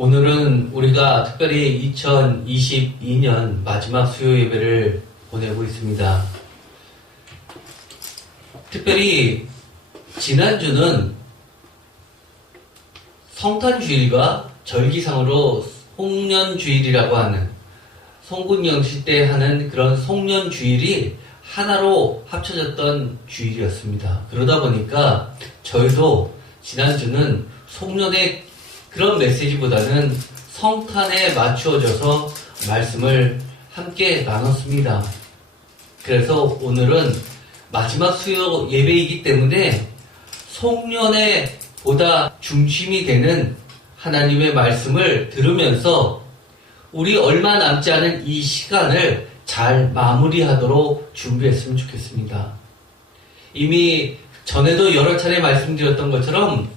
오늘은 우리가 특별히 2022년 마지막 수요 예배를 보내고 있습니다. 특별히 지난주는 성탄주일과 절기상으로 송년주일이라고 하는 송군영시 때 하는 그런 송년주일이 하나로 합쳐졌던 주일이었습니다. 그러다 보니까 저희도 지난주는 송년의 그런 메시지보다는 성탄에 맞추어져서 말씀을 함께 나눴습니다. 그래서 오늘은 마지막 수요 예배이기 때문에 송년에 보다 중심이 되는 하나님의 말씀을 들으면서 우리 얼마 남지 않은 이 시간을 잘 마무리하도록 준비했으면 좋겠습니다. 이미 전에도 여러 차례 말씀드렸던 것처럼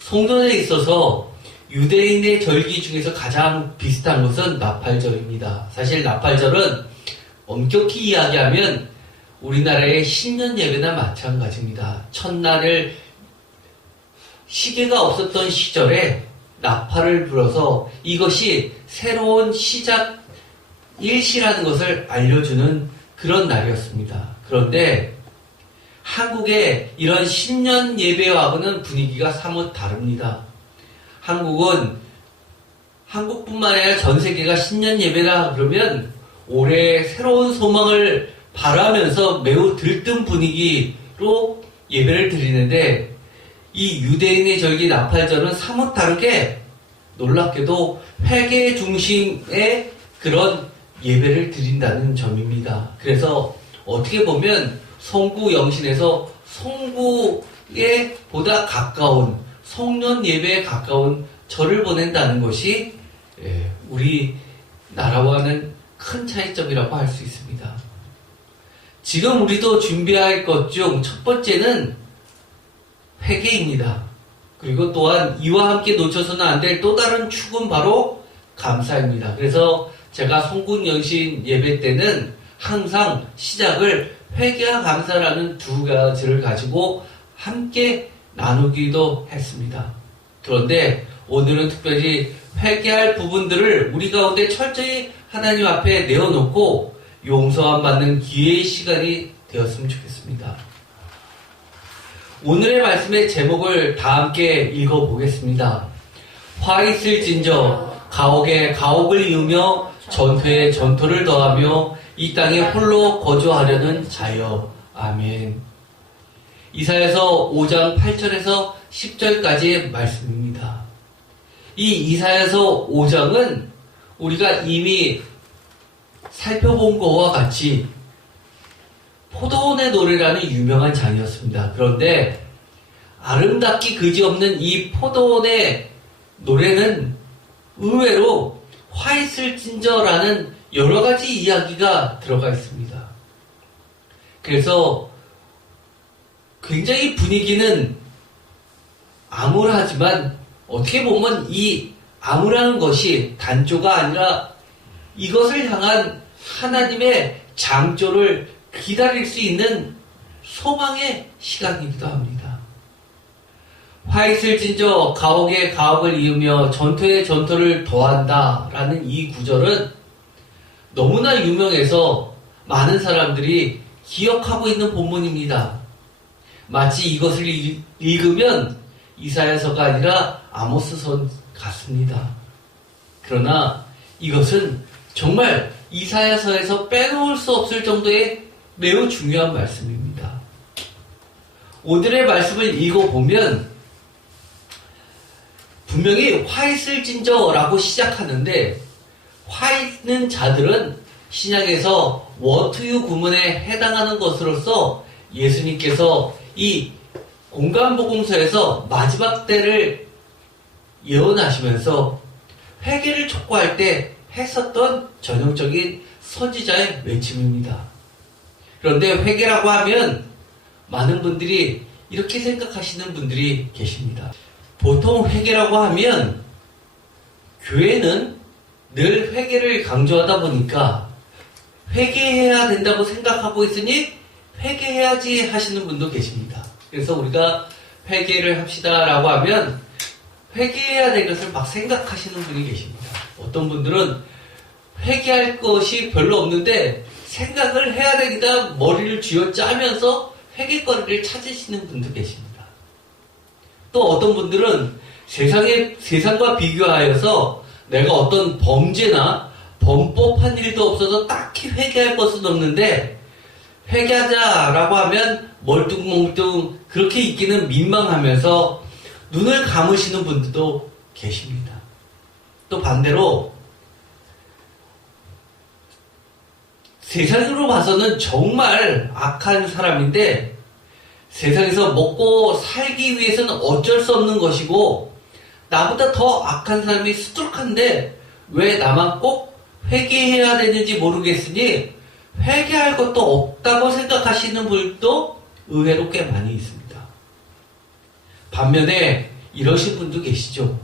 송년에 있어서 유대인의 절기 중에서 가장 비슷한 것은 나팔절입니다. 사실 나팔절은 엄격히 이야기하면 우리나라의 신년 예배나 마찬가지입니다. 첫날을 시계가 없었던 시절에 나팔을 불어서 이것이 새로운 시작 일시라는 것을 알려주는 그런 날이었습니다. 그런데 한국의 이런 신년 예배와는 분위기가 사뭇 다릅니다. 한국뿐만 아니라 전 세계가 신년 예배라 그러면 올해 새로운 소망을 바라면서 매우 들뜬 분위기로 예배를 드리는데 이 유대인의 절기 나팔절은 사뭇 다르게 놀랍게도 회개 중심의 그런 예배를 드린다는 점입니다. 그래서 어떻게 보면 송구 영신에서 송구에 보다 가까운 송년 예배에 가까운 절을 보낸다는 것이 우리 나라와는 큰 차이점이라고 할 수 있습니다. 지금 우리도 준비할 것 중 첫 번째는 회개입니다. 그리고 또한 이와 함께 놓쳐서는 안 될 또 다른 축은 바로 감사입니다. 그래서 제가 송군영신 예배 때는 항상 시작을 회개와 감사라는 두 가지를 가지고 함께 나누기도 했습니다. 그런데 오늘은 특별히 회개할 부분들을 우리 가운데 철저히 하나님 앞에 내어놓고 용서함 받는 기회의 시간이 되었으면 좋겠습니다. 오늘의 말씀의 제목을 다 함께 읽어보겠습니다. 화 있을진저 가옥에 가옥을 이으며 전투에 전투를 더하며 이 땅에 홀로 거주하려는 자여. 아멘. 이사야서 5장 8절에서 10절까지의 말씀입니다. 이 이사야서 5장은 우리가 이미 살펴본 것과 같이 포도원의 노래라는 유명한 장이었습니다. 그런데 아름답기 그지없는 이 포도원의 노래는 의외로 화 있을진저라는 여러 가지 이야기가 들어가 있습니다. 그래서 굉장히 분위기는 암울하지만 어떻게 보면 이 암울한 것이 단조가 아니라 이것을 향한 하나님의 장조를 기다릴 수 있는 소망의 시간이기도 합니다. 화 있을진저 가옥에 가옥을 이으며 전투에 전투를 더한다 라는 이 구절은 너무나 유명해서 많은 사람들이 기억하고 있는 본문입니다. 마치 이것을 읽으면 이사야서가 아니라 아모스서 같습니다. 그러나 이것은 정말 이사야서에서 빼놓을 수 없을 정도의 매우 중요한 말씀입니다. 오늘의 말씀을 읽어보면 분명히 화 있을진저라고 시작하는데 화 있는 자들은 신약에서 워투유 구문에 해당하는 것으로서 예수님께서 이 공간복음서에서 마지막 때를 예언하시면서 회개를 촉구할 때 했었던 전형적인 선지자의 외침입니다. 그런데 회개라고 하면 많은 분들이 이렇게 생각하시는 분들이 계십니다. 보통 회개라고 하면 교회는 늘 회개를 강조하다 보니까 회개해야 된다고 생각하고 있으니 회개해야지 하시는 분도 계십니다. 그래서 우리가 회개를 합시다라고 하면 회개해야 될 것을 막 생각하시는 분이 계십니다. 어떤 분들은 회개할 것이 별로 없는데 생각을 해야 되니까 머리를 쥐어짜면서 회개거리를 찾으시는 분도 계십니다. 또 어떤 분들은 세상과 비교하여서 내가 어떤 범죄나 범법한 일도 없어서 딱히 회개할 것은 없는데 회개하자라고 하면 멀뚱멀뚱 그렇게 있기는 민망하면서 눈을 감으시는 분들도 계십니다. 또 반대로 세상으로 봐서는 정말 악한 사람인데 세상에서 먹고 살기 위해서는 어쩔 수 없는 것이고 나보다 더 악한 사람이 수두룩한데 왜 나만 꼭 회개해야 되는지 모르겠으니 회개할 것도 없다고 생각하시는 분도 의외로 꽤 많이 있습니다. 반면에 이러신 분도 계시죠.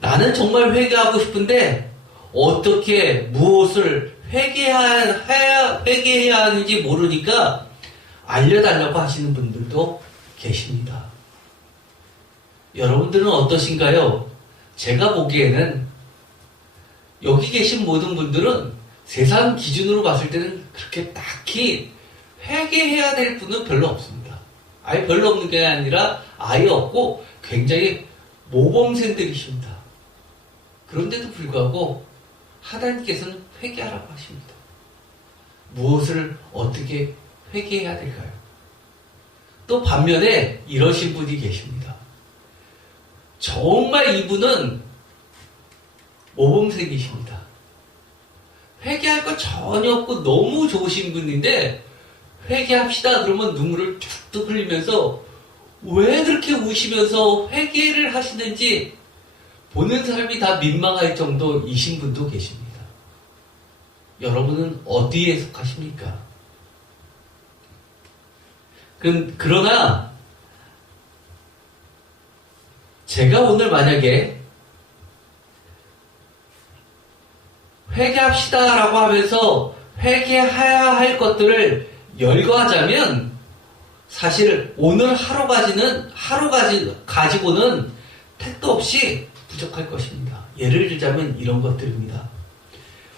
나는 정말 회개하고 싶은데 어떻게 무엇을 회개해야 하는지 모르니까 알려달라고 하시는 분들도 계십니다. 여러분들은 어떠신가요? 제가 보기에는 여기 계신 모든 분들은 세상 기준으로 봤을 때는 그렇게 딱히 회개해야 될 분은 별로 없습니다. 아예 별로 없는 게 아니라 아예 없고 굉장히 모범생들이십니다. 그런데도 불구하고 하나님께서는 회개하라고 하십니다. 무엇을 어떻게 회개해야 될까요? 또 반면에 이러신 분이 계십니다. 정말 이분은 모범생이십니다. 회개할 거 전혀 없고 너무 좋으신 분인데 회개합시다 그러면 눈물을 툭툭 흘리면서 왜 그렇게 우시면서 회개를 하시는지 보는 사람이 다 민망할 정도이신 분도 계십니다. 여러분은 어디에 속하십니까? 그러나 제가 오늘 만약에 회개합시다라고 하면서 회개해야 할 것들을 열거하자면 사실 오늘 하루 가지고는 택도 없이 부족할 것입니다. 예를 들자면 이런 것들입니다.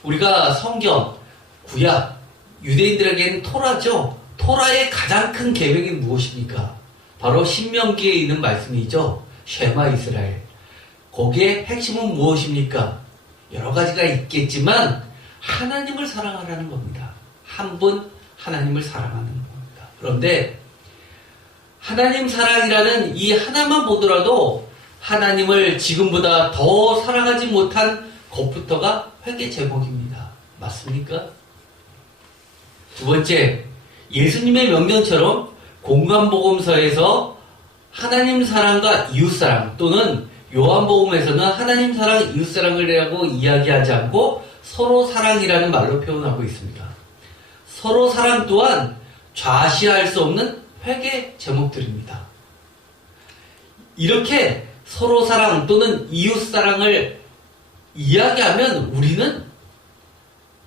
우리가 성경, 구약, 유대인들에게는 토라죠. 토라의 가장 큰 계획이 무엇입니까? 바로 신명기에 있는 말씀이죠. 쉐마 이스라엘. 거기에 핵심은 무엇입니까? 여러 가지가 있겠지만 하나님을 사랑하라는 겁니다. 한 분 하나님을 사랑하는 겁니다. 그런데 하나님 사랑이라는 이 하나만 보더라도 하나님을 지금보다 더 사랑하지 못한 것부터가 회개 제목입니다. 맞습니까? 두 번째, 예수님의 명령처럼 공간복음서에서 하나님 사랑과 이웃사랑 또는 요한복음에서는 하나님 사랑, 이웃사랑이라고 이야기하지 않고 서로 사랑이라는 말로 표현하고 있습니다. 서로 사랑 또한 좌시할 수 없는 회개 제목들입니다. 이렇게 서로 사랑 또는 이웃사랑을 이야기하면 우리는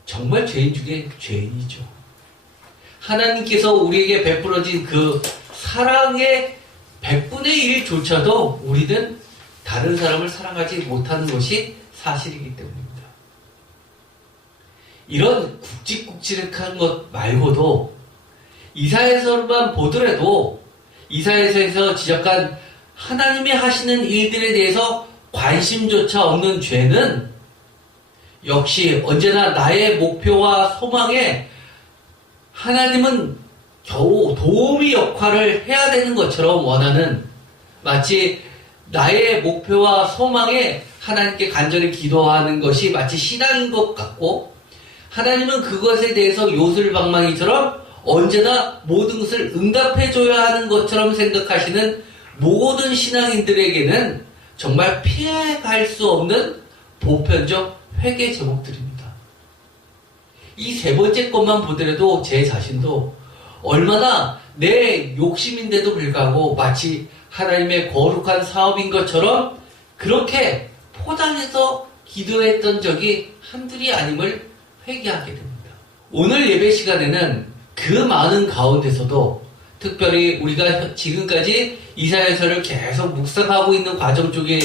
정말 죄인 중에 죄인이죠. 하나님께서 우리에게 베풀어진 그 사랑의 100분의 1조차도 우리는 다른 사람을 사랑하지 못하는 것이 사실이기 때문입니다. 이런 굵직굵직한 것 말고도 이사야서만 보더라도 이사야서에서 지적한 하나님이 하시는 일들에 대해서 관심조차 없는 죄는 역시 언제나 나의 목표와 소망에 하나님은 겨우 도우미 역할을 해야 되는 것처럼 원하는, 마치 나의 목표와 소망에 하나님께 간절히 기도하는 것이 마치 신앙인 것 같고, 하나님은 그것에 대해서 요술방망이처럼 언제나 모든 것을 응답해줘야 하는 것처럼 생각하시는 모든 신앙인들에게는 정말 피해갈 수 없는 보편적 회개 제목들입니다. 이 세 번째 것만 보더라도 제 자신도 얼마나 내 욕심인데도 불구하고 마치 하나님의 거룩한 사업인 것처럼 그렇게 포장해서 기도했던 적이 한둘이 아님을 회개하게 됩니다. 오늘 예배 시간에는 그 많은 가운데서도 특별히 우리가 지금까지 이사야서를 계속 묵상하고 있는 과정 쪽에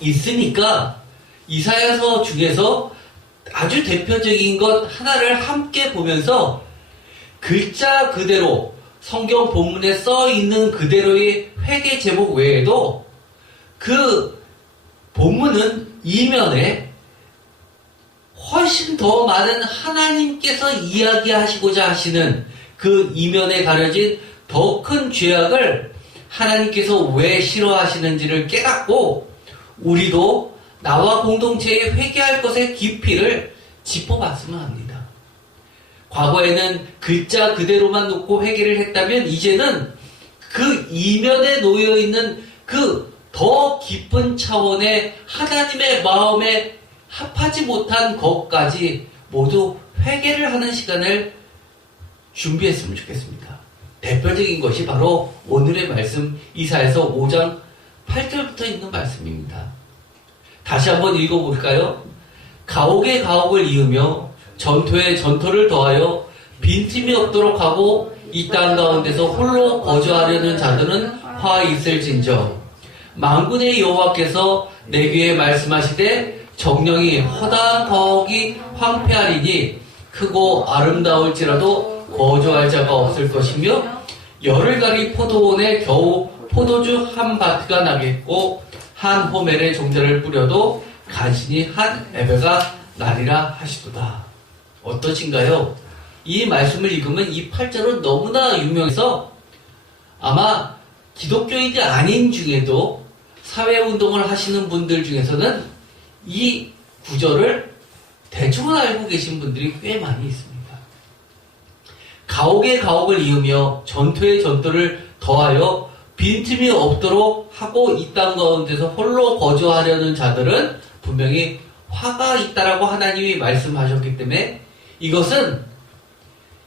있으니까 이사야서 중에서 아주 대표적인 것 하나를 함께 보면서 글자 그대로 성경 본문에 써 있는 그대로의 회개 제목 외에도 그 본문은 이면에 훨씬 더 많은 하나님께서 이야기하시고자 하시는 그 이면에 가려진 더 큰 죄악을 하나님께서 왜 싫어하시는지를 깨닫고 우리도 나와 공동체에 회개할 것의 깊이를 짚어봤으면 합니다. 과거에는 글자 그대로만 놓고 회개를 했다면 이제는 그 이면에 놓여있는 그 더 깊은 차원의 하나님의 마음에 합하지 못한 것까지 모두 회개를 하는 시간을 준비했으면 좋겠습니다. 대표적인 것이 바로 오늘의 말씀 이사야서 5장 8절부터 있는 말씀입니다. 다시 한번 읽어볼까요? 가옥에 가옥을 이으며 전토에 전토를 더하여 빈틈이 없도록 하고 이 땅 가운데서 홀로 거주하려는 자들은 화 있을진저 만군의 여호와께서 내 귀에 말씀하시되 정령이 허다한 가옥이 황폐하리니 크고 아름다울지라도 거주할 자가 없을 것이며 열을 가리 포도원에 겨우 포도주 한 바트가 나겠고 한 호멜의 종자를 뿌려도 간신히 한 에베가 나리라 하시도다. 어떠신가요? 이 말씀을 읽으면 이 8절은 너무나 유명해서 아마 기독교인이 아닌 중에도 사회운동을 하시는 분들 중에서는 이 구절을 대충은 알고 계신 분들이 꽤 많이 있습니다. 가옥에 가옥을 이으며 전토에 전토를 더하여 빈틈이 없도록 하고 이 땅 가운데서 홀로 거주하려는 자들은 분명히 화가 있다라고 하나님이 말씀하셨기 때문에 이것은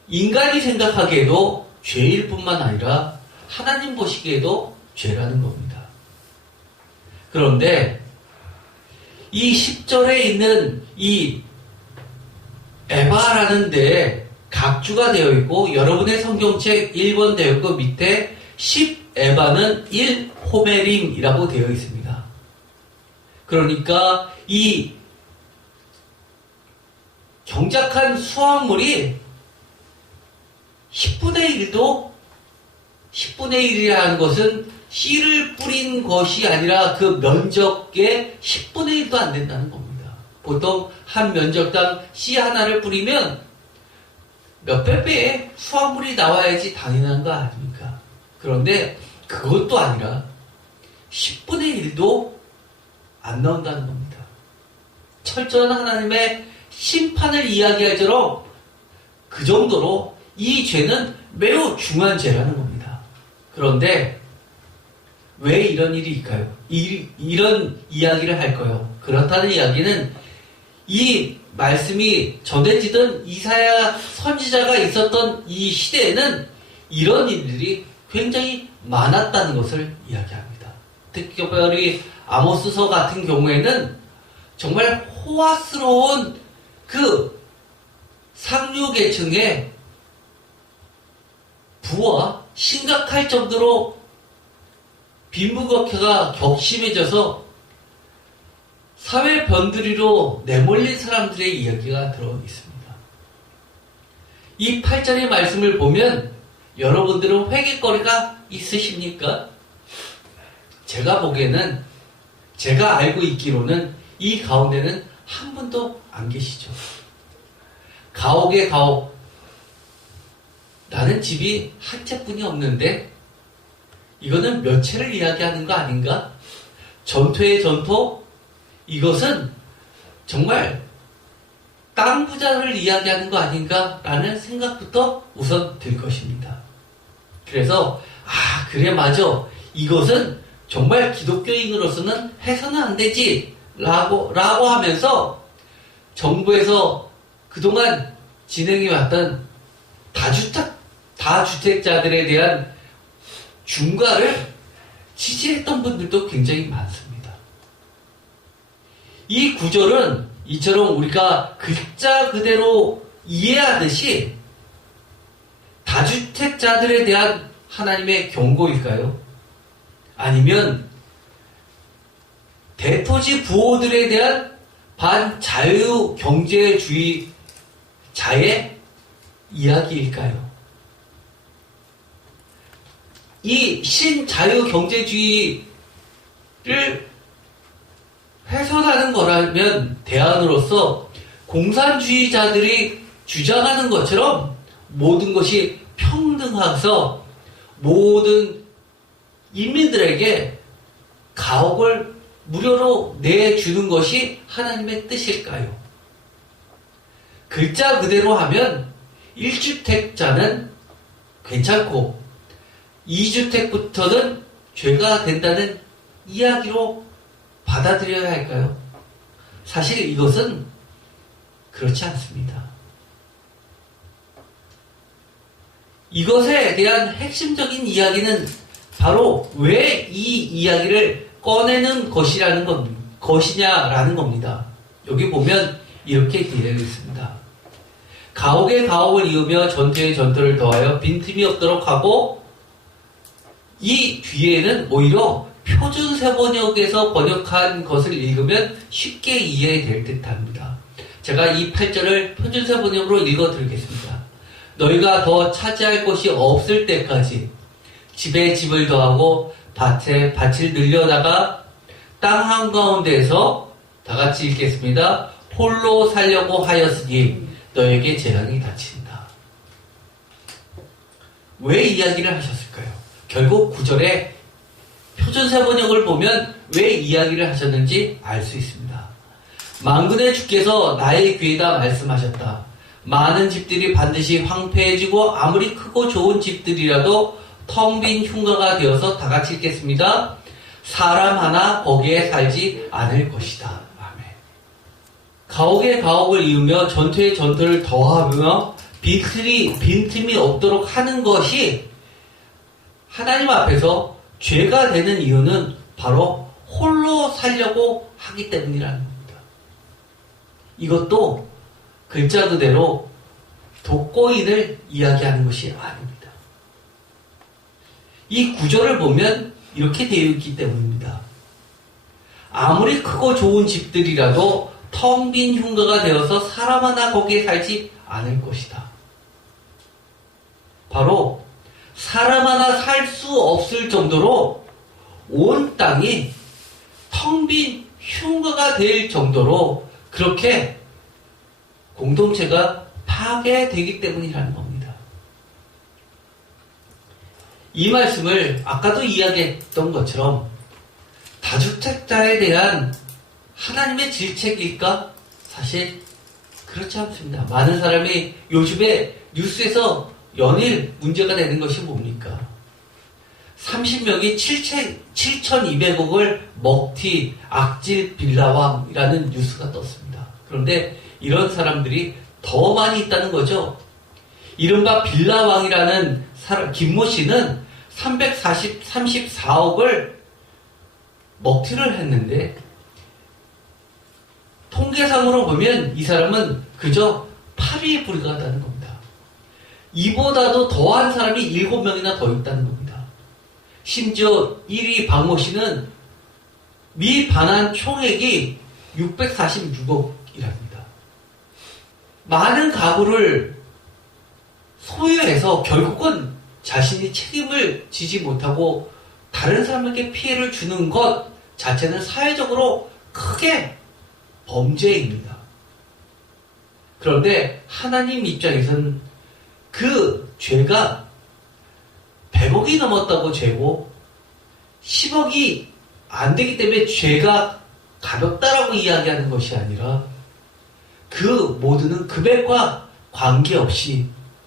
인간이 생각하기에도 죄일 뿐만 아니라 하나님 보시기에도 죄라는 겁니다. 그런데 이 10절에 있는 이 에바라는 데에 각주가 되어 있고 여러분의 성경책 1번 되어 있고 밑에 10에바는 1호메림이라고 되어 있습니다. 그러니까 이 경작한 수확물이 10분의 1도 10분의 1이라는 것은 씨를 뿌린 것이 아니라 그 면적의 10분의 1도 안 된다는 겁니다. 보통 한 면적당 씨 하나를 뿌리면 몇백 배의 수확물이 나와야지 당연한 거 아닙니까? 그런데 그것도 아니라 10분의 1도 안 나온다는 겁니다. 철저한 하나님의 심판을 이야기할처럼 그 정도로 이 죄는 매우 중한 죄라는 겁니다. 그런데 왜 이런 일일까요? 이런 이야기를 할까요? 그렇다는 이야기는 이 말씀이 전해지던 이사야 선지자가 있었던 이 시대에는 이런 일들이 굉장히 많았다는 것을 이야기합니다. 특별히 아모스서 같은 경우에는 정말 호화스러운 그 상류 계층의 부와 심각할 정도로 빈부격차가 격심해져서 사회 변두리로 내몰린 사람들의 이야기가 들어 있습니다. 이 8절의 말씀을 보면 여러분들은 회개거리가 있으십니까? 제가 보기에는 제가 알고 있기로는 이 가운데는 한 분도 안 계시죠. 가옥에 가옥 나는 집이 한 채뿐이 없는데 이거는 몇 채를 이야기하는 거 아닌가? 전토의 전토? 이것은 정말 땅 부자를 이야기하는 거 아닌가? 라는 생각부터 우선 들 것입니다. 그래서 그래 맞아. 이것은 정말 기독교인으로서는 해서는 안 되지 라고 하면서 정부에서 그동안 진행해왔던 다주택자들에 대한 중과를 지지했던 분들도 굉장히 많습니다. 이 구절은 이처럼 우리가 글자 그대로 이해하듯이 다주택자들에 대한 하나님의 경고일까요? 아니면 대토지 부호들에 대한 반자유경제주의자의 이야기일까요? 이 신자유경제주의를 훼손하는 거라면 대안으로서 공산주의자들이 주장하는 것처럼 모든 것이 평등해서 모든 인민들에게 가옥을 무료로 내주는 것이 하나님의 뜻일까요? 글자 그대로 하면 1주택자는 괜찮고 2주택부터는 죄가 된다는 이야기로 받아들여야 할까요? 사실 이것은 그렇지 않습니다. 이것에 대한 핵심적인 이야기는 바로 왜 이 이야기를 꺼내는 것이냐라는 겁니다. 여기 보면 이렇게 되어 있습니다. 가옥에 가옥을 이으며 전투에 전투를 더하여 빈틈이 없도록 하고, 이 뒤에는 오히려 표준세번역에서 번역한 것을 읽으면 쉽게 이해될 듯합니다. 제가 이 8절을 표준세번역으로 읽어드리겠습니다. 너희가 더 차지할 곳이 없을 때까지 집에 집을 더하고 밭에 밭을 늘려다가 땅 한가운데에서 다같이 읽겠습니다. 홀로 살려고 하였으니 너에게 재앙이 닥친다. 왜 이야기를 하셨을까요? 결국 9절에 표준세번역을 보면 왜 이야기를 하셨는지 알 수 있습니다. 만군의 주께서 나의 귀에다 말씀하셨다. 많은 집들이 반드시 황폐해지고 아무리 크고 좋은 집들이라도 텅 빈 흉가가 되어서 다같이 읽겠습니다. 사람 하나 거기에 살지 않을 것이다. 아멘. 가옥에 가옥을 이으며 전투에 전투를 더하며 빈틈이 없도록 하는 것이 하나님 앞에서 죄가 되는 이유는 바로 홀로 살려고 하기 때문이라는 겁니다. 이것도 글자 그대로 독거인을 이야기하는 것이 아닙니다. 이 구절을 보면 이렇게 되어 있기 때문입니다. 아무리 크고 좋은 집들이라도 텅 빈 흉가가 되어서 사람 하나 거기에 살지 않을 것이다. 바로 사람 하나 살 수 없을 정도로 온 땅이 텅 빈 흉가가 될 정도로 그렇게 공동체가 파괴되기 때문이라는 겁니다. 이 말씀을 아까도 이야기했던 것처럼 다주택자에 대한 하나님의 질책일까? 사실 그렇지 않습니다. 많은 사람이 요즘에 뉴스에서 연일 문제가 되는 것이 뭡니까? 30명이 7,200억을 먹튀 악질 빌라왕이라는 뉴스가 떴습니다. 그런데 이런 사람들이 더 많이 있다는 거죠. 이른바 빌라왕이라는 사람, 김모 씨는 34억을 먹튀를 했는데, 통계상으로 보면 이 사람은 그저 8위에 불과하다는 겁니다. 이보다도 더한 사람이 7명이나 더 있다는 겁니다. 심지어 1위 박모 씨는 미 반환 총액이 646억이랍니다. 많은 가구를 소유해서 결국은 자신이 책임을 지지 못하고 다른 사람에게 피해를 주는 것 자체는 사회적으로 크게 범죄입니다. 그런데 하나님 입장에서는 그 죄가 100억이 넘었다고 죄고 10억이 안 되기 때문에 죄가 가볍다라고 이야기하는 것이 아니라 그 모두는 금액과 관계없이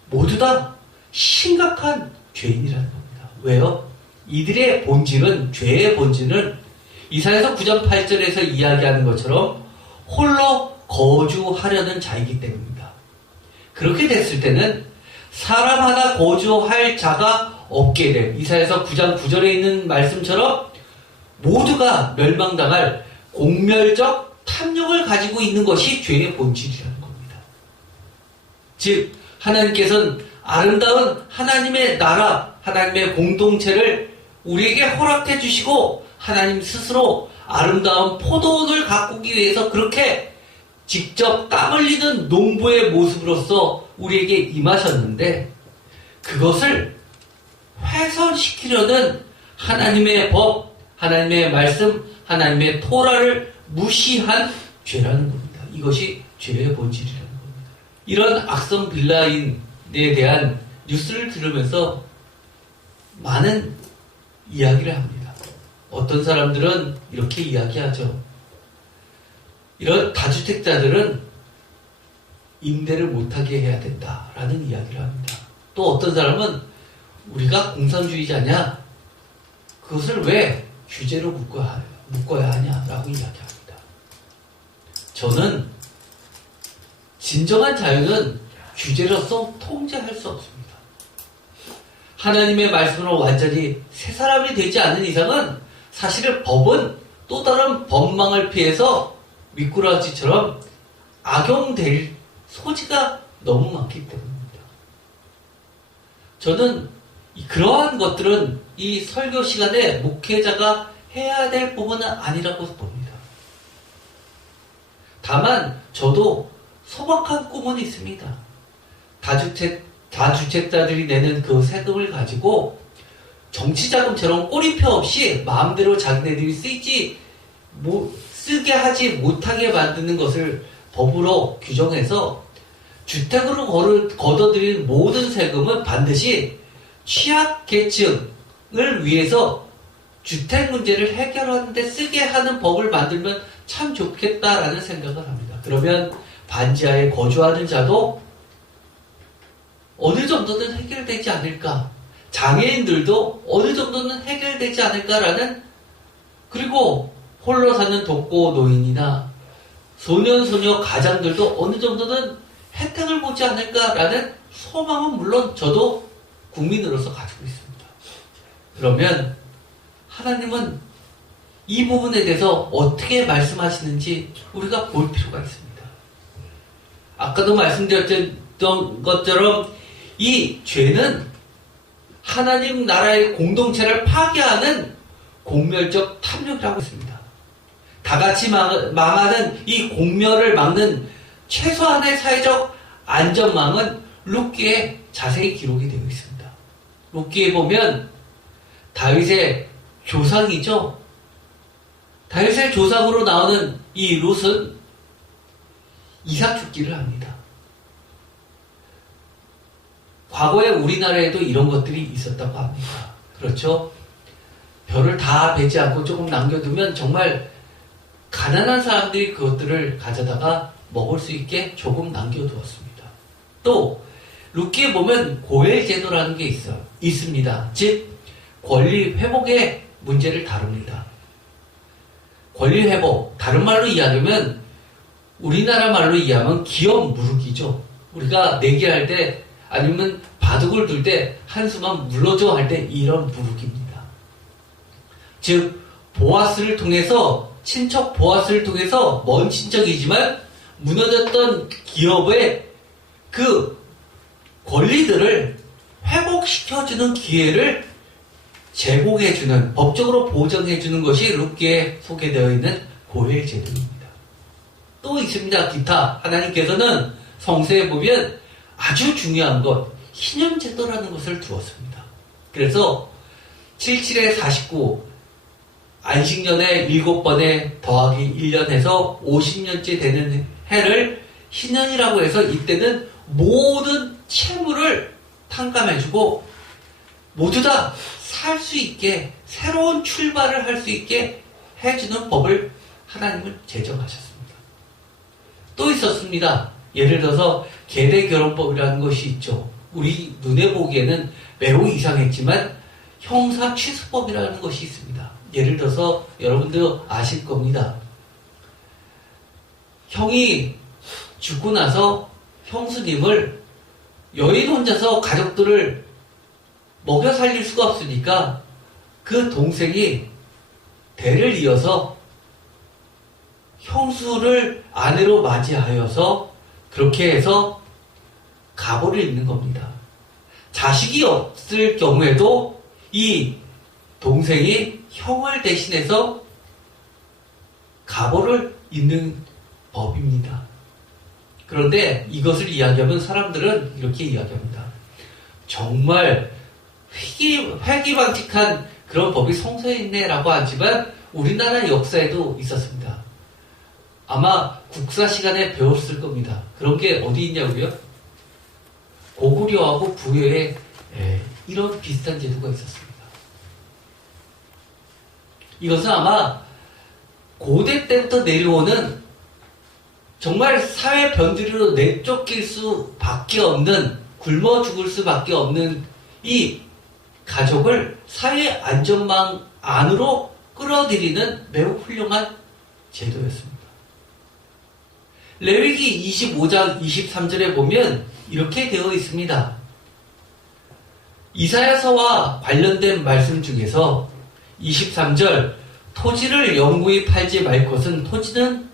모두 다 심각한 죄인이라는 겁니다. 왜요? 이들의 본질은, 죄의 본질은 이사야서 9장 8절에서 이야기하는 것처럼 홀로 거주하려는 자이기 때문입니다. 그렇게 됐을 때는 사람 하나 거주할 자가 없게 된 이사야서 9장 9절에 있는 말씀처럼 모두가 멸망당할 공멸적 탐욕을 가지고 있는 것이 죄의 본질이라는 겁니다. 즉 하나님께서는 아름다운 하나님의 나라, 하나님의 공동체를 우리에게 허락해 주시고 하나님 스스로 아름다운 포도원을 가꾸기 위해서 그렇게 직접 땀 흘리는 농부의 모습으로서 우리에게 임하셨는데 그것을 훼손시키려는 하나님의 법, 하나님의 말씀, 하나님의 토라를 무시한 죄라는 겁니다. 이것이 죄의 본질이라는 겁니다. 이런 악성 빌라인에 대한 뉴스를 들으면서 많은 이야기를 합니다. 어떤 사람들은 이렇게 이야기하죠. 이런 다주택자들은 임대를 못하게 해야 된다라는 이야기를 합니다. 또 어떤 사람은 우리가 공산주의자냐? 그것을 왜 규제로 묶어야 하냐라고 이야기합니다. 저는 진정한 자유는 규제로서 통제할 수 없습니다. 하나님의 말씀으로 완전히 새 사람이 되지 않는 이상은 사실은 법은 또 다른 법망을 피해서 미꾸라지처럼 악용될 소지가 너무 많기 때문입니다. 저는 그러한 것들은 이 설교 시간에 목회자가 해야 될 부분은 아니라고 봅니다. 다만 저도 소박한 꿈은 있습니다. 다주택자들이 내는 그 세금을 가지고 정치자금처럼 꼬리표 없이 마음대로 자기네들이 쓰게 하지 못하게 만드는 것을 법으로 규정해서 주택으로 걷어들이는 모든 세금은 반드시 취약계층을 위해서 주택 문제를 해결하는 데 쓰게 하는 법을 만들면 참 좋겠다라는 생각을 합니다. 그러면 반지하에 거주하는 자도 어느 정도는 해결되지 않을까, 장애인들도 어느 정도는 해결되지 않을까라는, 그리고 홀로 사는 독거 노인이나 소년소녀 가장들도 어느 정도는 혜택을 보지 않을까라는 소망은 물론 저도 국민으로서 가지고 있습니다. 그러면 하나님은 이 부분에 대해서 어떻게 말씀하시는지 우리가 볼 필요가 있습니다. 아까도 말씀드렸던 것처럼 이 죄는 하나님 나라의 공동체를 파괴하는 공멸적 탐욕이라고 했습니다. 다 같이 망하는 이 공멸을 막는 최소한의 사회적 안전망은 룻기에 자세히 기록이 되어 있습니다. 룻기에 보면 다윗의 조상이죠. 다윗의 조상으로 나오는 이 룻은 이삭 죽기를 합니다. 과거에 우리나라에도 이런 것들이 있었다고 합니다. 그렇죠? 별을 다 베지 않고 조금 남겨두면 정말 가난한 사람들이 그것들을 가져다가 먹을 수 있게 조금 남겨두었습니다. 또 룻기에 보면 고엘제도라는 게 있습니다. 즉 권리 회복의 문제를 다룹니다. 권리 회복, 다른 말로 이야기하면 우리나라 말로 이야기하면 기업 무르기죠. 우리가 내기할 때 아니면 바둑을 둘 때 한수만 물러줘 할 때 이런 무르기입니다. 즉 보아스를 통해서, 친척 보아스를 통해서 먼 친척이지만 무너졌던 기업의 그 권리들을 회복시켜주는 기회를 제공해주는, 법적으로 보장해주는 것이 룻기에 소개되어 있는 고엘제도입니다. 또 있습니다. 기타. 하나님께서는 성서에 보면 아주 중요한 것, 희년제도라는 것을 두었습니다. 그래서 77에 49, 안식년에 7번에 더하기 1년 해서 50년째 되는 해를 희년이라고 해서 이때는 모든 채무를 탕감해주고 모두 다 살 수 있게, 새로운 출발을 할 수 있게 해주는 법을 하나님은 제정하셨습니다. 또 있었습니다. 예를 들어서 계대결혼법이라는 것이 있죠. 우리 눈에 보기에는 매우 이상했지만 형사 취수법이라는 것이 있습니다. 예를 들어서 여러분도 아실 겁니다. 형이 죽고 나서 형수님을 여인 혼자서 가족들을 먹여 살릴 수가 없으니까 그 동생이 대를 이어서 형수를 아내로 맞이하여서 그렇게 해서 가보를 입는 겁니다. 자식이 없을 경우에도 이 동생이 형을 대신해서 가보를 잇는 법입니다. 그런데 이것을 이야기하면 사람들은 이렇게 이야기합니다. 정말 회기방직한 그런 법이 성서에 있네라고 하지만 우리나라 역사에도 있었습니다. 아마 국사 시간에 배웠을 겁니다. 그런 게 어디 있냐고요? 고구려하고 부여에 이런 비슷한 제도가 있었습니다. 이것은 아마 고대 때부터 내려오는 정말 사회 변두리로 내쫓길 수밖에 없는, 굶어 죽을 수밖에 없는 이 가족을 사회 안전망 안으로 끌어들이는 매우 훌륭한 제도였습니다. 레위기 25장 23절에 보면 이렇게 되어 있습니다. 이사야서와 관련된 말씀 중에서 23절, 토지를 영구히 팔지 말 것은 토지는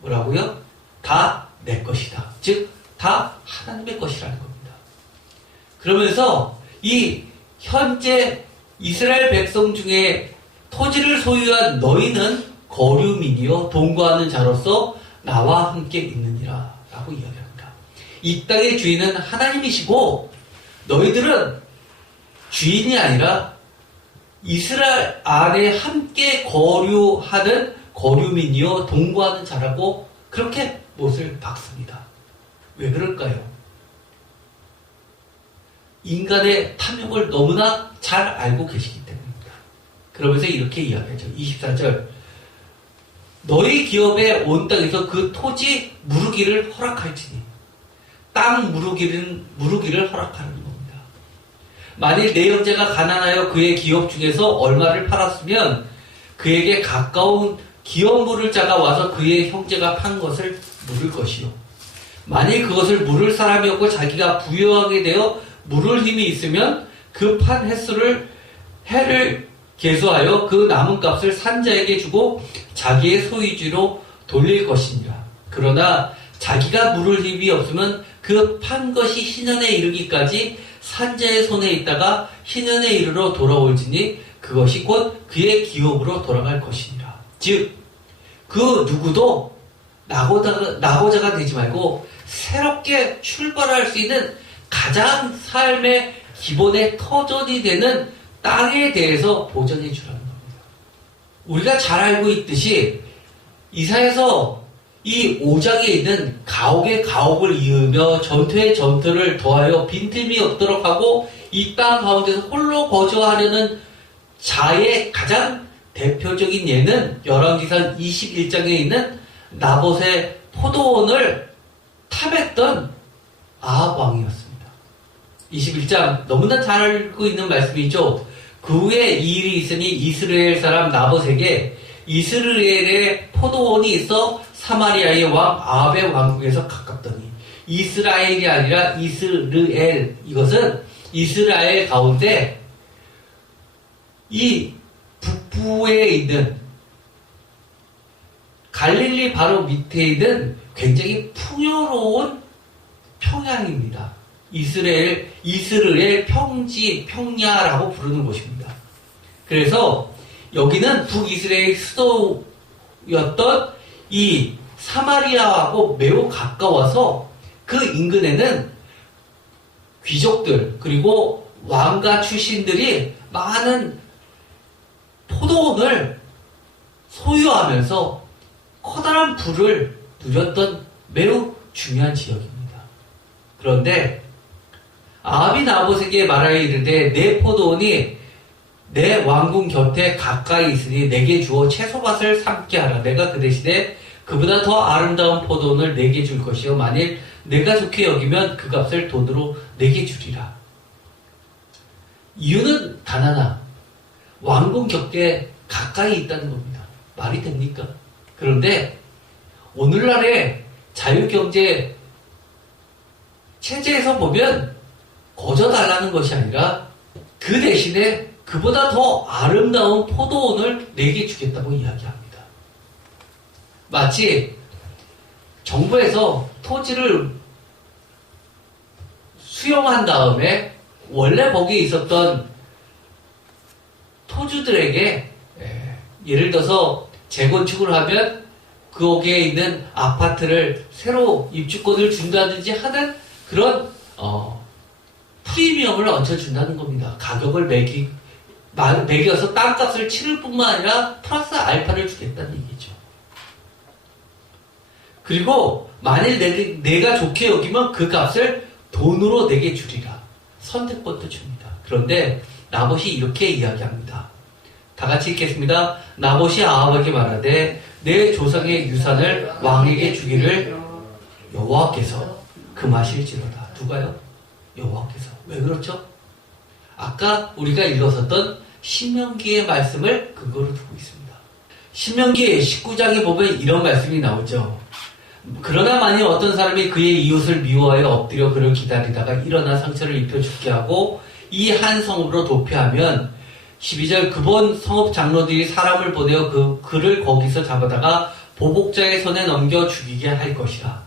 뭐라고요? 다 내 것이다. 즉, 다 하나님의 것이라는 겁니다. 그러면서 이 현재 이스라엘 백성 중에 토지를 소유한 너희는 거류민이요 동거하는 자로서 나와 함께 있느니라 라고 이야기합니다. 이 땅의 주인은 하나님이시고 너희들은 주인이 아니라 이스라엘 안에 함께 거류하는 거류민이요 동거하는 자라고 그렇게 못을 박습니다. 왜 그럴까요? 인간의 탐욕을 너무나 잘 알고 계시기 때문입니다. 그러면서 이렇게 이야기하죠. 24절, 너희 기업에 온 땅에서 그 토지 무르기를 허락할지니, 땅 무르기를 허락하는 겁니다. 만일 내 형제가 가난하여 그의 기업 중에서 얼마를 팔았으면 그에게 가까운 기업 물을 자가 와서 그의 형제가 판 것을 물을 것이요. 만일 그것을 물을 사람이 없고 자기가 부유하게 되어 물을 힘이 있으면 그 판 횟수를 해를 계수하여 그 남은 값을 산자에게 주고 자기의 소유지로 돌릴 것이니라. 그러나 자기가 물을 힘이 없으면 그 판 것이 희년에 이르기까지 산자의 손에 있다가 희년에 이르러 돌아올지니 그것이 곧 그의 기업으로 돌아갈 것이니라. 즉, 그 누구도 낙오자가 되지 말고 새롭게 출발할 수 있는 가장 삶의 기본의 터전이 되는 땅에 대해서 보전해 주라는 겁니다. 우리가 잘 알고 있듯이 이사야서 이 5장에 있는 가옥에 가옥을 이으며 전투에 전투를 더하여 빈틈이 없도록 하고 이 땅 가운데서 홀로 거주하려는 자의 가장 대표적인 예는 열왕기상 21장에 있는 나봇의 포도원을 탐했던 아합 왕이었습니다. 21장 너무나 잘 알고 있는 말씀이죠. 그 후에 이 일이 있으니 이스라엘 사람 나봇에게 이스라엘의 포도원이 있어 사마리아의 왕 아합의 왕국에서 가깝더니, 이스라엘이 아니라 이스르엘, 이것은 이스라엘 가운데 이 북부에 있는 갈릴리 바로 밑에 있는 굉장히 풍요로운 평양입니다. 이스라엘 평지, 평야라고 부르는 곳입니다. 그래서 여기는 북이스라엘 수도였던 이 사마리아하고 매우 가까워서 그 인근에는 귀족들 그리고 왕가 출신들이 많은 포도원을 소유하면서 커다란 부를 누렸던 매우 중요한 지역입니다. 그런데 아합이 나봇에게 말하여 이르되 내 포도원이 내 왕궁 곁에 가까이 있으니 내게 주어 채소밭을 삼게 하라. 내가 그 대신에 그보다 더 아름다운 포도원을 내게 줄 것이요 만일 내가 좋게 여기면 그 값을 돈으로 내게 주리라. 이유는 단 하나, 왕궁 곁에 가까이 있다는 겁니다. 말이 됩니까? 그런데 오늘날의 자유경제 체제에서 보면 거저달라는 것이 아니라 그 대신에 그보다 더 아름다운 포도원을 내게 주겠다고 이야기합니다. 마치 정부에서 토지를 수용한 다음에 원래 거기에 있었던 토주들에게 예를 들어서 재건축을 하면 거기에 있는 아파트를 새로 입주권을 준다든지 하는 그런 프리미엄을 얹혀준다는 겁니다. 가격을 매겨서 땅값을 치를 뿐만 아니라 플러스 알파를 주겠다는 얘기죠. 그리고 만일 내가 좋게 여기면 그 값을 돈으로 내게 주리라. 선택권도 줍니다. 그런데 나봇이 이렇게 이야기합니다. 다 같이 읽겠습니다. 나봇이 아합에게 말하되 내 조상의 유산을 왕에게 주기를 여호와께서 금하실지로다. 누가요? 여호와께서. 왜 그렇죠? 아까 우리가 읽었었던 신명기의 말씀을 근거로 두고 있습니다. 신명기 19장에 보면 이런 말씀이 나오죠. 그러나 만일 어떤 사람이 그의 이웃을 미워하여 엎드려 그를 기다리다가 일어나 상처를 입혀 죽게 하고 이 한 성읍으로 도피하면 12절 그본 성읍 장로들이 사람을 보내어 그를 거기서 잡아다가 보복자의 손에 넘겨 죽이게 할 것이라.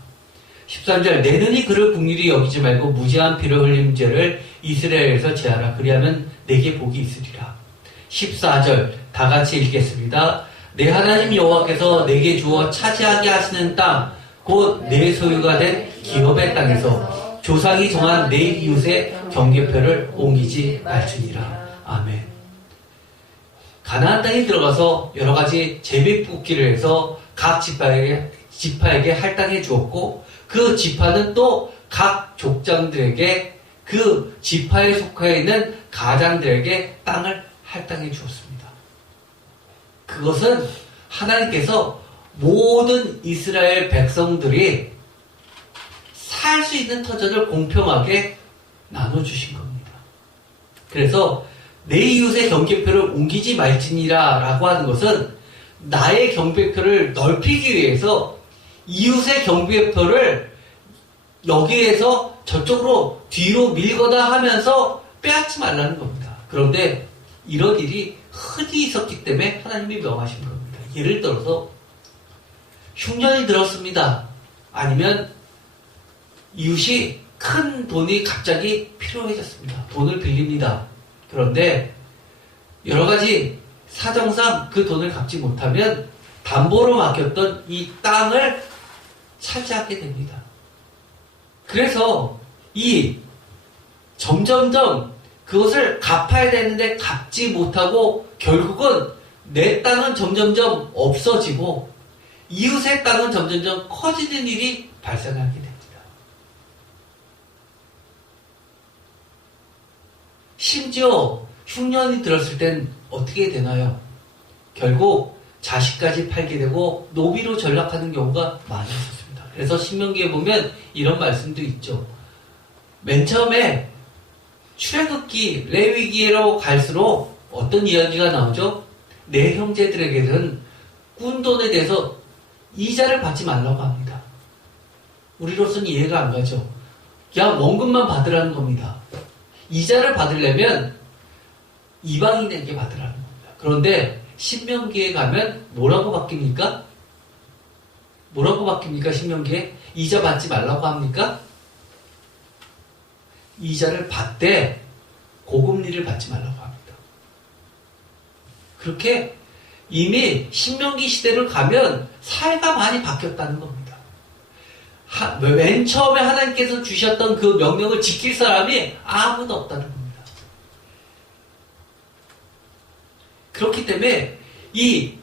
13절 내 눈이 그를 긍휼히 여기지 말고 무지한 피를 흘린 죄를 이스라엘에서 제하라. 그리하면 내게 복이 있으리라. 14절 다 같이 읽겠습니다. 내 하나님 여호와께서 내게 주어 차지하게 하시는 땅 곧 내 소유가 된 기업의 땅에서 조상이 정한 내 이웃의 경계표를 옮기지 말지니라. 아멘. 가나안 땅에 들어가서 여러 가지 제비뽑기를 해서 각 지파에게 할당해 주었고 그 지파는 또 각 족장들에게 그 지파에 속해 있는 가장들에게 땅을 할당해 주었습니다. 그것은 하나님께서 모든 이스라엘 백성들이 살 수 있는 터전을 공평하게 나눠주신 겁니다. 그래서 내 이웃의 경계표를 옮기지 말지니라 라고 하는 것은 나의 경계표를 넓히기 위해서 이웃의 경계표를 여기에서 저쪽으로 뒤로 밀거나 하면서 빼앗지 말라는 겁니다. 그런데 이런 일이 흔히 있었기 때문에 하나님이 명하신 겁니다. 예를 들어서 흉년이 들었습니다. 아니면 이웃이 큰 돈이 갑자기 필요해졌습니다. 돈을 빌립니다. 그런데 여러 가지 사정상 그 돈을 갚지 못하면 담보로 맡겼던 이 땅을 차지하게 됩니다. 그래서 점점점 그것을 갚아야 되는데 갚지 못하고 결국은 내 땅은 점점점 없어지고 이웃의 땅은 점점점 커지는 일이 발생하게 됩니다. 심지어 흉년이 들었을 땐 어떻게 되나요? 결국 자식까지 팔게 되고 노비로 전락하는 경우가 많이 있었습니다. 그래서 신명기에 보면 이런 말씀도 있죠. 맨 처음에 출애굽기, 레위기로 갈수록 어떤 이야기가 나오죠? 내 형제들에게는 꾼 돈에 대해서 이자를 받지 말라고 합니다. 우리로서는 이해가 안 가죠. 그냥 원금만 받으라는 겁니다. 이자를 받으려면 이방인에게 받으라는 겁니다. 그런데 신명기에 가면 뭐라고 바뀝니까? 뭐라고 바뀝니까? 신명기에? 이자 받지 말라고 합니까? 이자를 받되 고금리를 받지 말라고 합니다. 그렇게 이미 신명기 시대를 가면 사회가 많이 바뀌었다는 겁니다. 맨 처음에 하나님께서 주셨던 그 명령을 지킬 사람이 아무도 없다는 겁니다. 그렇기 때문에 이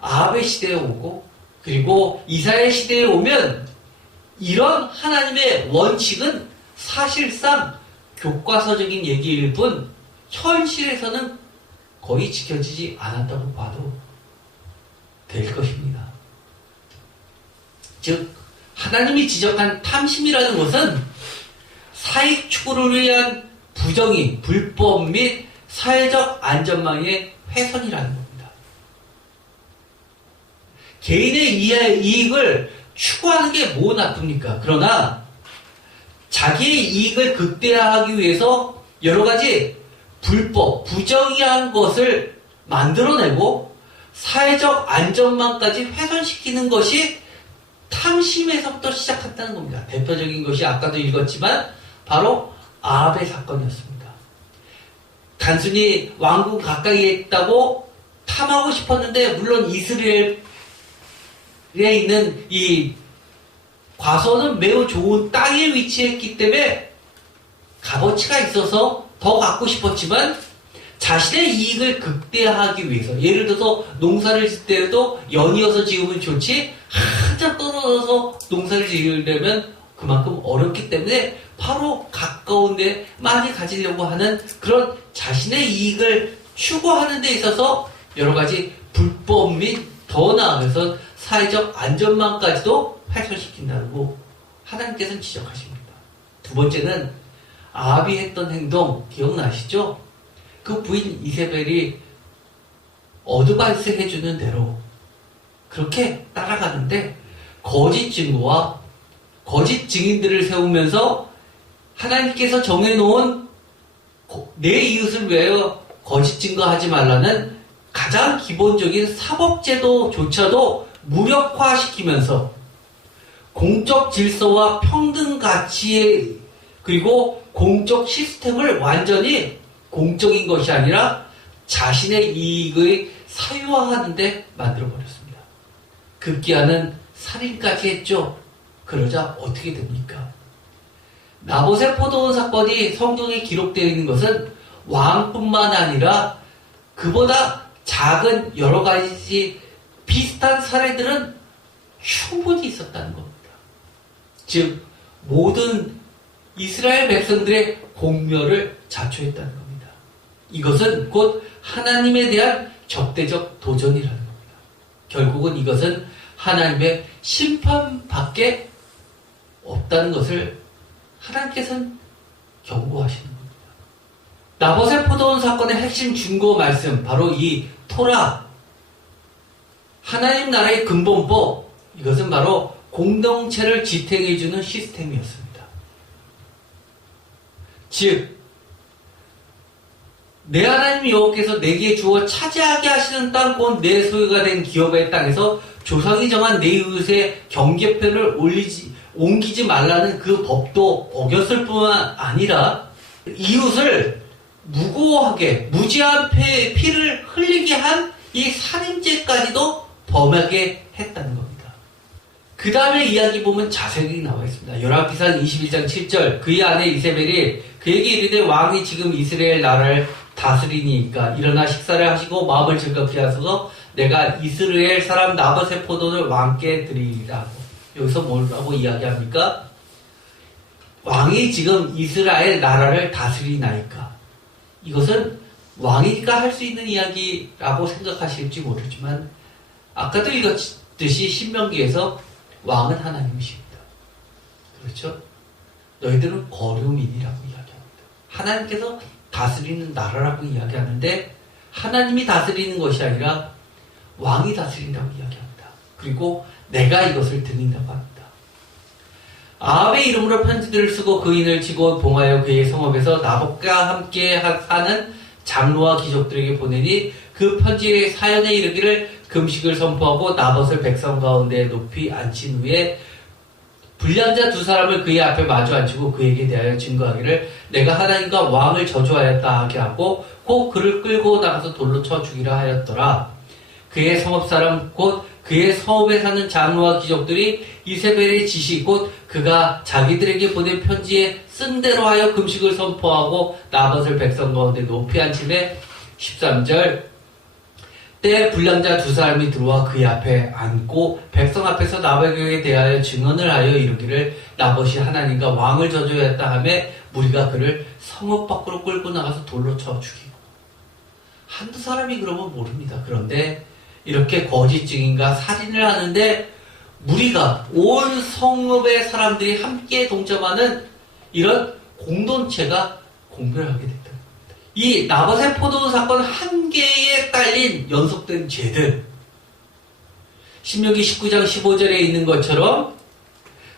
아합의 시대에 오고 그리고 이사야의 시대에 오면 이런 하나님의 원칙은 사실상 교과서적인 얘기일 뿐 현실에서는 거의 지켜지지 않았다고 봐도 될 것입니다. 즉 하나님이 지적한 탐심이라는 것은 사익 추구를 위한 부정의, 불법 및 사회적 안전망의 훼손이라는 겁니다. 개인의 이익을 추구하는 게 뭐 나쁩니까? 그러나 자기의 이익을 극대화하기 위해서 여러 가지 불법, 부정의한 것을 만들어내고 사회적 안전망까지 훼손시키는 것이 탐심에서부터 시작한다는 겁니다. 대표적인 것이 아까도 읽었지만 바로 아합의 사건이었습니다. 단순히 왕궁 가까이에 있다고 탐하고 싶었는데, 물론 이스라엘에 있는 이 과서는 매우 좋은 땅에 위치했기 때문에 값어치가 있어서 더 갖고 싶었지만, 자신의 이익을 극대화하기 위해서, 예를 들어서 농사를 짓을 때도 연이어서 지으면 좋지, 한참 떨어져서 농사를 지으려면 그만큼 어렵기 때문에 바로 가까운 데 많이 가지려고 하는 그런 자신의 이익을 추구하는 데 있어서 여러 가지 불법 및 더 나아가서 사회적 안전망까지도 훼손시킨다는 거 하나님께서는 지적하십니다. 두 번째는 아합이 했던 행동 기억나시죠? 그 부인 이세벨이 어드바이스 해주는 대로 그렇게 따라가는데, 거짓 증거와 거짓 증인들을 세우면서 하나님께서 정해놓은 내 이웃을 위하여 거짓 증거하지 말라는 가장 기본적인 사법제도조차도 무력화시키면서 공적 질서와 평등 가치에, 그리고 공적 시스템을 완전히 공적인 것이 아니라 자신의 이익의 사유화하는데 만들어버렸습니다. 급기야는 살인까지 했죠. 그러자 어떻게 됩니까? 나봇의 포도원 사건이 성경에 기록되어 있는 것은 왕뿐만 아니라 그보다 작은 여러 가지 비슷한 사례들은 충분히 있었다는 겁니다. 즉, 모든 이스라엘 백성들의 공멸을 자초했다는 겁니다. 이것은 곧 하나님에 대한 적대적 도전이라는 겁니다. 결국은 이것은 하나님의 심판밖에 없다는 것을 하나님께서는 경고하시는 겁니다. 나봇의 포도원 사건의 핵심 중고 말씀, 바로 이 토라, 하나님 나라의 근본법, 이것은 바로 공동체를 지탱해주는 시스템이었습니다. 즉, 내 하나님 여호와께서 내게 주어 차지하게 하시는 땅, 곧 내 소유가 된 기업의 땅에서 조상이 정한 내 이웃의 경계편을 옮기지 말라는 그 법도 어겼을 뿐만 아니라 이웃을 무고하게 무지한 피를 흘리게 한 이 살인죄까지도 범하게 했다는 겁니다. 그 다음에 이야기 보면 자세히 나와 있습니다. 열왕기상 21장 7절, 그의 아내 이세벨이 그에게 이르되 왕이 지금 이스라엘 나라를 다스리니까 일어나 식사를 하시고 마음을 즐겁게 하소서, 내가 이스라엘 사람 나봇의 포도를 왕께 드리리라. 여기서 뭐라고 이야기합니까? 왕이 지금 이스라엘 나라를 다스리나이까. 이것은 왕이니까 할 수 있는 이야기라고 생각하실지 모르지만, 아까도 읽었듯이 신명기에서 왕은 하나님이십니다. 그렇죠? 너희들은 거류민이라고 이야기합니다. 하나님께서 다스리는 나라라고 이야기하는데, 하나님이 다스리는 것이 아니라 왕이 다스린다고 이야기합니다. 그리고 내가 이것을 드린다고 합니다. 아합의 이름으로 편지들을 쓰고 그인을 치고 봉하여 그의 성읍에서 나봇과 함께 사는 장로와 귀족들에게 보내니, 그 편지의 사연에 이르기를 금식을 선포하고 나봇을 백성 가운데 높이 앉힌 후에 불량자 두 사람을 그의 앞에 마주 앉히고 그에게 대하여 증거하기를 내가 하나님과 왕을 저주하였다 하게 하고 곧 그를 끌고 나가서 돌로 쳐 죽이라 하였더라. 그의 성읍 사람 곧 그의 성읍에 사는 장로와 귀족들이 이세벨의 지시 곧 그가 자기들에게 보낸 편지에 쓴 대로 하여 금식을 선포하고 나봇을 백성 가운데 높이 앉힘에 13절, 때에 불량자 두 사람이 들어와 그의 앞에 앉고 백성 앞에서 나봇에게 대하여 증언을 하여 이르기를 나봇이 하나님과 왕을 저주하였다 하매 무리가 그를 성읍 밖으로 끌고 나가서 돌로 쳐 죽이고. 한두 사람이 그러면 모릅니다. 그런데 이렇게 거짓 증인과 살인을 하는데 무리가, 온 성읍의 사람들이 함께 동참하는 이런 공동체가 공멸하게 됐다. 이 나봇의 포도원 사건 한 개에 딸린 연속된 죄들, 신명기 19장 15절에 있는 것처럼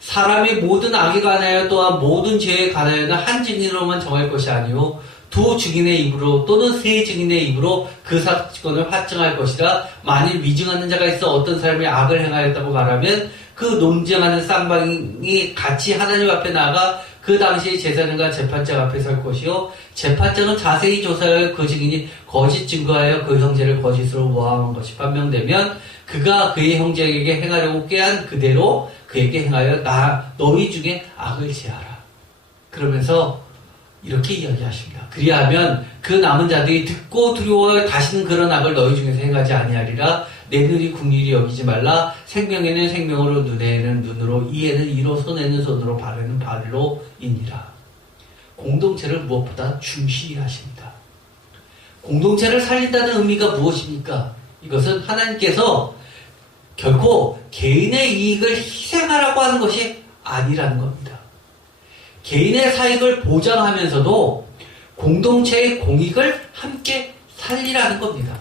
사람이 모든 악에 관하여 또한 모든 죄에 관하여는 한 증인으로만 정할 것이 아니오 두 증인의 입으로 또는 세 증인의 입으로 그 사건을 확증할 것이라. 만일 위증하는 자가 있어 어떤 사람이 악을 행하였다고 말하면 그 논쟁하는 쌍방이 같이 하나님 앞에 나아가 그 당시 제사장과 재판장 앞에 설 것이요 재판장은 자세히 조사하여 그 증인이 거짓 증거하여 그 형제를 거짓으로 모함한 것이 판명되면 그가 그의 형제에게 행하려고 꾀한 그대로 그에게 행하여 너희 중에 악을 제하라. 그러면서 이렇게 이야기하십니다. 그리하면 그 남은 자들이 듣고 두려워하여 다시는 그런 악을 너희 중에서 행하지 아니하리라. 내 눈이 국리를 여기지 말라. 생명에는 생명으로, 눈에는 눈으로, 이에는 이로, 손에는 손으로, 발에는 발로 이니라. 공동체를 무엇보다 중시히 하십니다. 공동체를 살린다는 의미가 무엇입니까? 이것은 하나님께서 결코 개인의 이익을 희생하라고 하는 것이 아니라는 겁니다. 개인의 사익을 보장하면서도 공동체의 공익을 함께 살리라는 겁니다.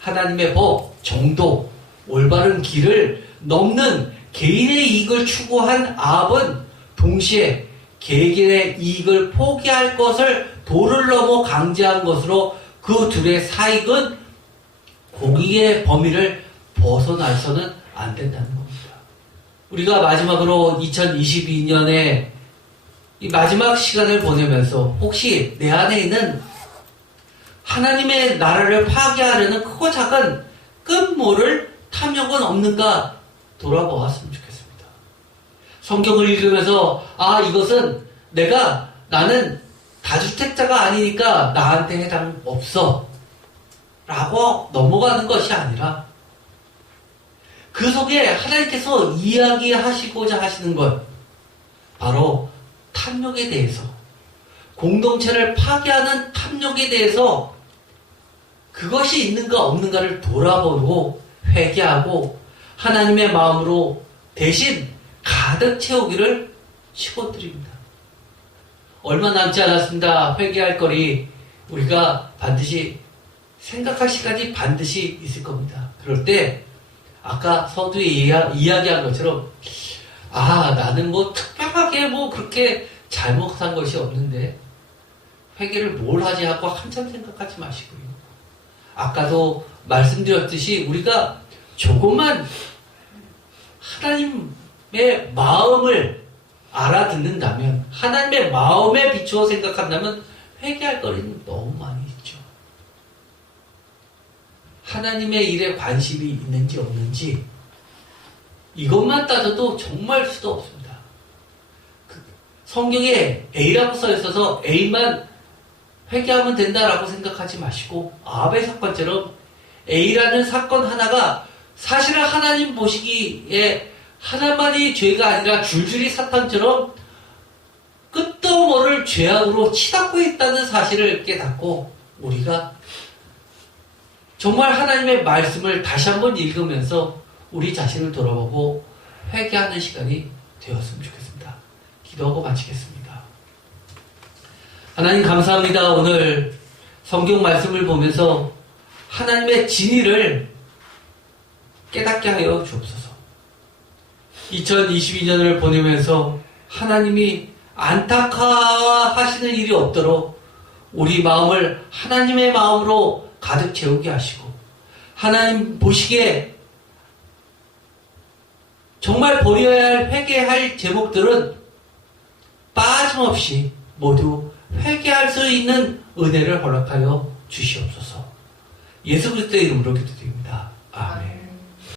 하나님의 법, 정도, 올바른 길을 넘는 개인의 이익을 추구한 아합은 동시에 개인의 이익을 포기할 것을 도를 넘어 강제한 것으로 그 둘의 사익은 공익의 범위를 벗어나서는 안 된다는 겁니다. 우리가 마지막으로 2022년에 이 마지막 시간을 보내면서 혹시 내 안에 있는 하나님의 나라를 파괴하려는 크고 작은 끝모를 탐욕은 없는가 돌아보았으면 좋겠습니다. 성경을 읽으면서 이것은 나는 다주택자가 아니니까 나한테 해당 없어 라고 넘어가는 것이 아니라 그 속에 하나님께서 이야기하시고자 하시는 것 바로 탐욕에 대해서, 공동체를 파괴하는 탐욕에 대해서 그것이 있는가 없는가를 돌아보고 회개하고 하나님의 마음으로 대신 가득 채우기를 축원드립니다. 얼마 남지 않았습니다. 회개할 거리 우리가 반드시 생각할 시간이 반드시 있을 겁니다. 그럴 때 아까 서두에 이야기한 것처럼 나는 특별하게 그렇게 잘못한 것이 없는데 회개를 뭘 하지 하고 한참 생각하지 마시고요. 아까도 말씀드렸듯이 우리가 조금만 하나님의 마음을 알아듣는다면, 하나님의 마음에 비추어 생각한다면 회개할 거리는 너무 많이 있죠. 하나님의 일에 관심이 있는지 없는지 이것만 따져도 정말 수도 없습니다. 성경에 A라고 써 있어서 A만 회개하면 된다라고 생각하지 마시고 아합의 사건처럼 A라는 사건 하나가 사실은 하나님 보시기에 하나만이 죄가 아니라 줄줄이 사탄처럼 끝도 모를 죄악으로 치닫고 있다는 사실을 깨닫고 우리가 정말 하나님의 말씀을 다시 한번 읽으면서 우리 자신을 돌아보고 회개하는 시간이 되었으면 좋겠습니다. 기도하고 마치겠습니다. 하나님 감사합니다. 오늘 성경 말씀을 보면서 하나님의 진리를 깨닫게 하여 주옵소서. 2022년을 보내면서 하나님이 안타까워하시는 일이 없도록 우리 마음을 하나님의 마음으로 가득 채우게 하시고 하나님 보시기에 정말 버려야 할 회개할 제목들은 빠짐없이 모두 회개할 수 있는 은혜를 허락하여 주시옵소서. 예수 그리스도의 이름으로 기도드립니다.